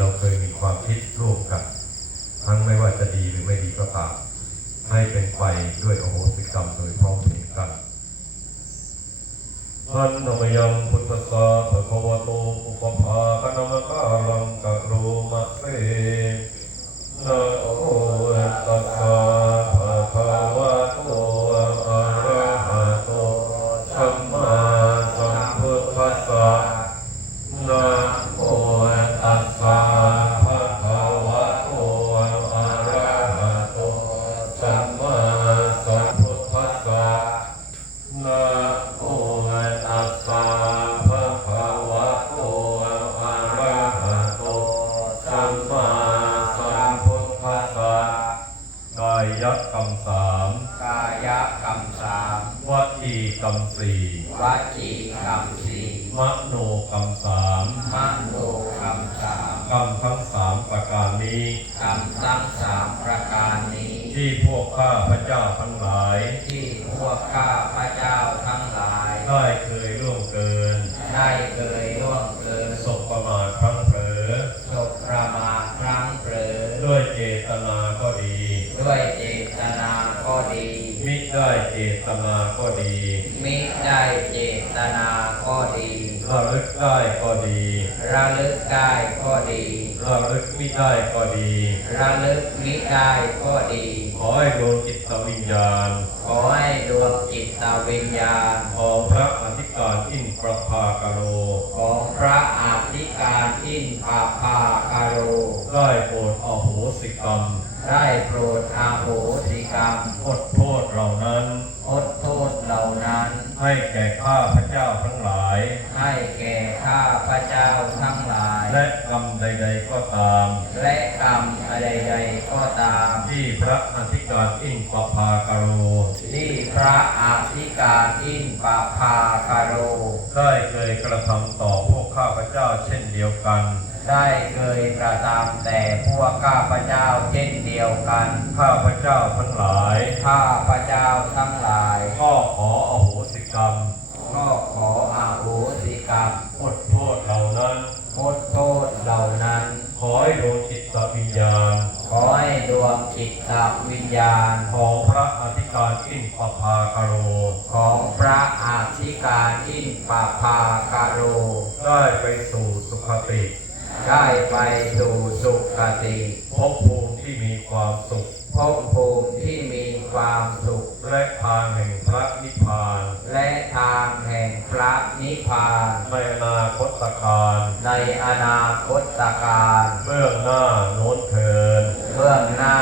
เราเคยมีความคิดร่วมกันทั้งไม่ว่าจะดีหรือไม่ดีก็ตาม ให้เป็นไปด้วยโอโหสิกรรมโดยพร้อมเพรียงกันอันนมยังพุทธสสะภะคะวะโตอุปภาคณมะกาลังกะโรมะเสนะโมตัสสะภะคะวะโตอะระหะโตสัมมาสัมพุทธัสสะนะโม นะโมตัสสะภะคะวะโตอะระหะโตสัมมาสัมพุทธัสสะกายกรรมสามกายกรรมสามวจีกรรมสี่วจีกรรมสี่มโนกรรมสามมโนกรรมสาม กรรมทั้งสามประการนี้กรรมทั้งสามประการนี้ ที่พวกข้าพระเจ้าทั้งหลาย ที่พวกข้าพระเจ้าทั้งหลาย ได้เคยล่วงเกิน ได้เคยล่วงเกินศพประมาทพลั้งเผลอศพประมาทพลั้งเผลอด้วยเจตนาก็ดี ด้วยเจตนาก็ดีมิได้เจตนาก็ดีมิได้เจตนาก็ดี ระลึกได้ก็ดี ระลึกได้ก็ดีระลึกมิได้ก็ดี ระลึกมิได้ก็ดี ขอให้ดวงจิตวิญญาณ ขอให้ดวงจิตวิญญาณ ของพระอธิการอินทร์ประภากโร ของพระอาธิการอินทาภาคาโร ได้โปรดอโหสิกรรม ได้โปรดอาโหสิกรรมอดโทษเหล่านั้น อดโทษเหล่านั้น ให้แก่ข้าพระเจ้าทั้งหลาย ให้แก่ข้าพระเจ้าทั้งหลาย และกรรมใด ๆก็ตาม และกรรมใดๆก็ตาม ที่พระอธิการอินทร์ประภากโรที่พระอาธิการอินปาภาคาโรได้เคยกระทำต่อพวกข้าพเจ้าเช่นเดียวกัน ได้เคยกระทำแต่พวกข้าพระเจ้าเช่นเดียวกัน ข้าพเจ้าทั้งหลาย ข้าพระเจ้าทั้งหลายก็ขออโหสิกรรมก็ขออาโหสิกรรมอดโทษเหล่านั้นโทษโทษเหล่านั้น ขอให้ดวงจิตวิญญาณ ขอให้ดวงจิตวิญญาณ ของพระอธิการอินทร์ประภากโร ของพระอาธิการอินปาภาคาโร ได้ไปสู่สุคติ ได้ไปสู่สุคติภพภูมิที่มีความสุขภพภูมิที่มีความสุข และทางแห่งพระนิพพาน และทางแห่งพระนิพพาน ในอนาคตการในอนาคตการ เบื้องหน้าโน้นเทินเบื้องหน้า